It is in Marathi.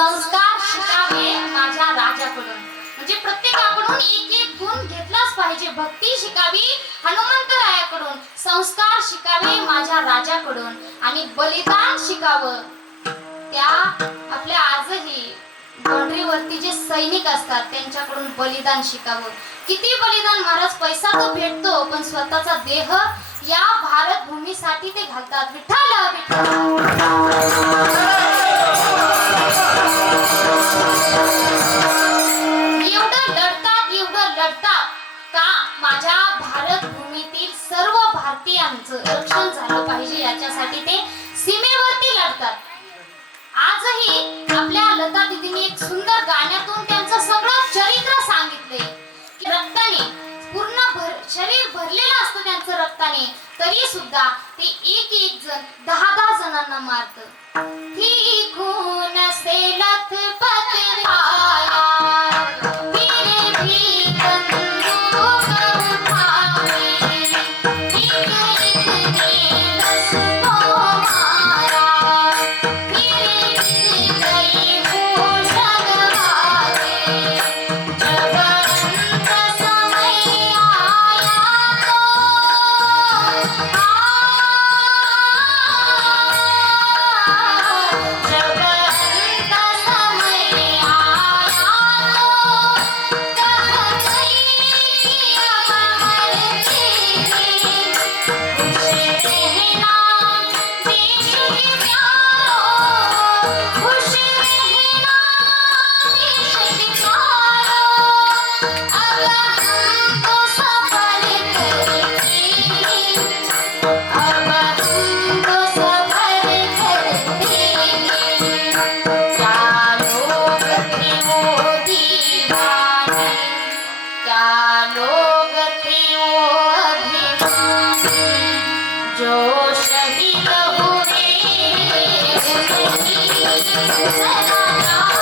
संस्कार शिकावे माझ्या राजाकडून. म्हणजे प्रत्येकाकडून एक एक गुण घेतलाच पाहिजे. भक्ती शिकावी हनुमंतरायाकडून, संस्कार शिकावे माझ्या राजाकडून आणि बलिदान शिकावं त्या आपल्या आजही बाउंड्रीवरती जे सैनिक असतात त्यांच्याकडून बलिदान शिकावं. किती बलिदान महाराज, पैसा तो भेटतो पण स्वतःचा देह या भारत भूमीसाठी ते घालतात. विठ्ठल एवढं लढतात का माझ्या भारत भूमीतील सर्व भारतीयांचं रक्षण झालं पाहिजे याच्यासाठी ते सीमेवरती लढतात. आजही आपल्या लता दीदींनी एक सुंदर गाण्यातून त्यांचं सगळं चरित्र सांगितलंय की रक्ताने पूर्ण शरीर भरलेलं असतं त्यांचं रक्ताने, तरी सुद्धा ते एक एक जण 10-10 जणांना मारतं. ही खून से लथपथ आया फिर भी बंदूक उठाए, एक एक ने दस को मारा, फिर गई होश गंवाए. जब अंत समय आया तो जब अंत समय आया तो कह गई अमर जीवी, खुश रहना देश के प्यारों, खुश रहना देश के प्यारों. अब हम तो सफर करेंगे, अब हम तो सफर करेंगे. क्या लोग थे वो दीवाने, क्या लोग थे वो अभिमानी, जो शहीद हुए उनकी सदा याद.